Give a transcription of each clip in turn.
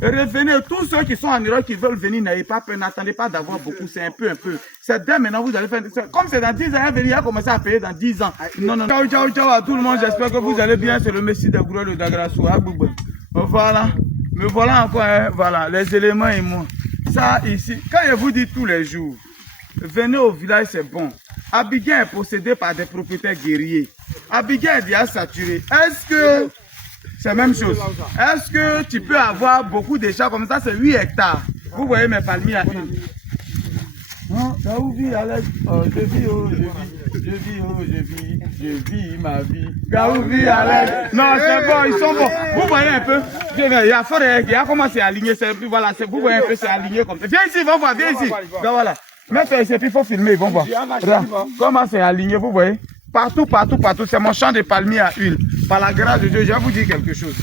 Revenez, tous ceux qui sont en Europe qui veulent venir, n'ayez pas peur, n'attendez pas d'avoir beaucoup, c'est un peu. C'est dès maintenant, vous allez faire, comme c'est dans 10 ans, il va commencer à payer dans 10 ans. Non. Ciao à tout le monde, j'espère que vous allez bien, c'est le Messie de Gros, le Dagrassou. Voilà, me voilà encore, hein, voilà, les éléments et moi. Ça ici, quand je vous dis tous les jours, venez au village, c'est bon. Abidjan est possédé par des propriétaires guerriers. Abidjan est déjà saturé. Est-ce que c'est la même chose? Est-ce que tu peux avoir beaucoup de champs comme ça? C'est 8 hectares. Vous voyez mes palmiers à une. Non, ça vous vit, Alex? Je vis ma vie. Gaouvi, Alex. Non, c'est bon, ils sont bons. Vous voyez un peu? Il y a forêt, il y a comment c'est aligné. Voilà, vous voyez un peu, c'est aligné comme ça. Viens ici, va voir, viens ici. Voilà. Mettez ici, puis il faut filmer, ils vont voir. Comment c'est aligné, vous voyez? Partout. C'est mon champ de palmiers à huile. Par la grâce de Dieu, je vais vous dire quelque chose.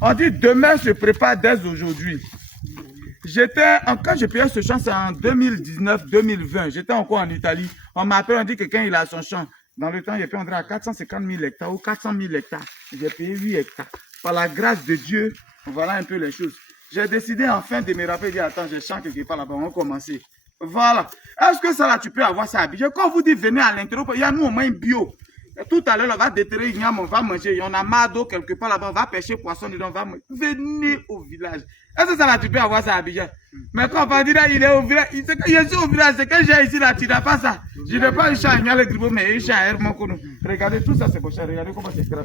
On dit demain se prépare dès aujourd'hui. Quand je payais ce champ, c'est en 2019-2020. J'étais encore en Italie. On m'a appelé, on dit que quelqu'un il a son champ. Dans le temps, j'ai payé à 450 000 hectares ou 400 000 hectares. J'ai payé 8 hectares. Par la grâce de Dieu, voilà un peu les choses. J'ai décidé enfin de me rappeler, de dire, attends, j'ai champ quelque part là-bas, on va commencer. Voilà. Est-ce que ça là, tu peux avoir ça à Abidjan? Quand vous dites venez à l'intérieur, il y a nous au moins bio. Tout à l'heure, on va déterrer, on va manger. Il y en a marre d'eau quelque part là-bas, on va pêcher poisson dedans, on va manger. Venez au village. Est-ce que ça là, tu peux avoir ça à Abidjan? Mais quand on va dire, il est au village, je suis au village, c'est que j'ai ici là, tu n'as pas ça. Je n'ai pas un chat, il y a le gribo, mais un chat à Hermokono. Regardez tout ça, c'est beau chat, regardez comment c'est grand.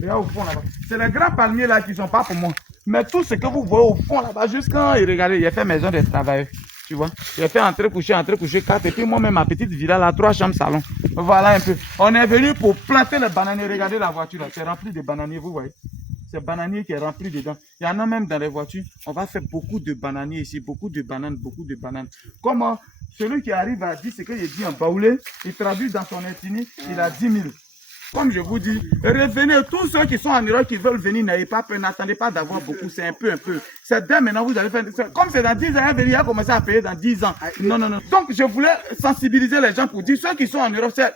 Regarde au fond là-bas. C'est les grands palmiers là qui ne sont pas pour moi. Mais tout ce que vous voyez au fond là-bas, jusqu'à, regardez, il a fait maison des travailleurs. Tu vois, j'ai fait entrer coucher, 4, et puis moi-même, ma petite villa là, 3 chambres salon. Voilà un peu. On est venu pour planter les bananiers. Regardez la voiture là, c'est rempli de bananiers, vous voyez. C'est bananier qui est rempli dedans. Il y en a même dans les voitures. On va faire beaucoup de bananiers ici, beaucoup de bananes. Comment celui qui arrive à dire ce que j'ai dit en baoulé, il traduit dans son ethnie, il a 10 000. Comme je vous dis, revenez, tous ceux qui sont en Europe qui veulent venir, n'ayez pas peur, n'attendez pas d'avoir beaucoup, c'est un peu. C'est dès maintenant, vous allez faire, comme c'est dans 10 ans, il va commencer à payer dans 10 ans. Non. Donc, je voulais sensibiliser les gens pour dire, ceux qui sont en Europe, c'est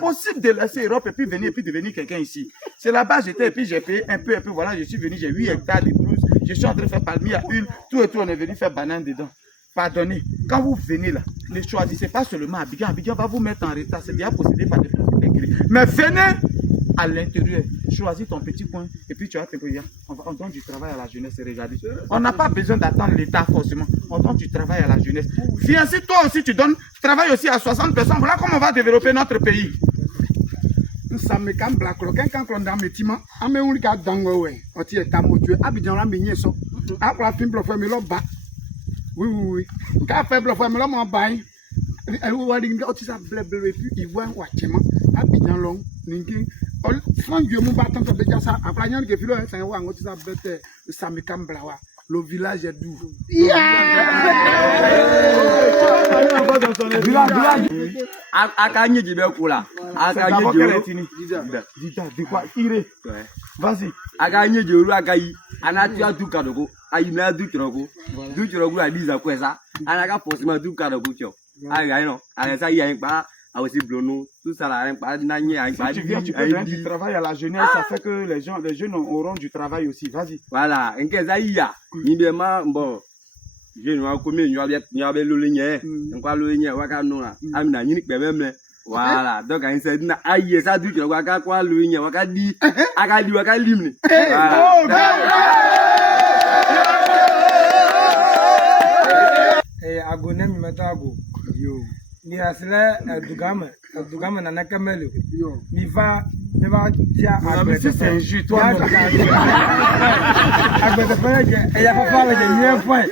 possible de laisser l'Europe et puis venir, et puis devenir quelqu'un ici. C'est là-bas, j'étais, et puis j'ai payé un peu, voilà, je suis venu, j'ai 8 hectares de plus, je suis en train de faire palmier à huile, tout et tout, on est venu faire banane dedans. Pardonnez, quand vous venez là, ne choisissez pas seulement Abidjan. Abidjan va vous mettre en retard, c'est déjà possédé par des propriétaires. Mais venez à l'intérieur, choisis ton petit coin et puis tu vas te dire, on donne du travail à la jeunesse et regardez. On n'a pas besoin d'attendre l'État forcément, on donne du travail à la jeunesse. Viens, si toi aussi tu donnes travail aussi à 60 personnes, voilà comment on va développer notre pays. Ça me calme black quand on a mes timans, on me on regarde dans le way, on tire ta moto, Abidjan la mignon so, après la fin pour faire me l'oba. Oui. Quand faible fois me l'homme bail, elle va dire que ça blabla et puis il voit un watchement, Abidjan long, ninki. Quand Dieu m'a battu dans le ça, après il y a que filo, c'est un wang, ça me calme black. Le village est doux. Vas-y. Agagné de Ragaï, Anatia du Kadogo, Aïna du Trogo, du Trogo à Lisa Quesa, Anaga forcément du Kadogo. Agaïno, Alessa Yanka, a aussi Blono, tout ça là, pas d'année. Tu viens, tu peux donner du travail à la jeunesse, ça fait que les jeunes auront du travail aussi. Vas-y. Voilà, en Kezaïa, Nibema, bon. Je ne vois combien il y avait le ligné, on va le ligné, Wakanoa, Amina, Nick, même. Voilà, donc on s'est dit, aïe, ça du Waka, quoi, le ligné, Wakadi, Akadi, Wakalim. Agonem Matago, ni asile Dugama na Kamelu, ni va dire c'est un jus, toi. Et ya papa avec un point.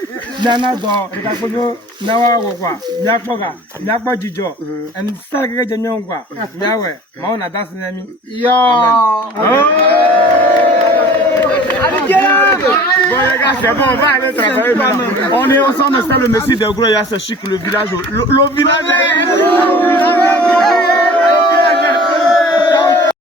Nana do, Rikakono, Nawa Wokwa, Nyakoga, Nyakba Jijo, and Saga Janyongwa, Yawe, Mauna Das Nami. Bon les gars, c'est bon, on va aller travailler maintenant. On est ensemble, c'est le Messie de Gros, il y a ce chic, le village. Le village est...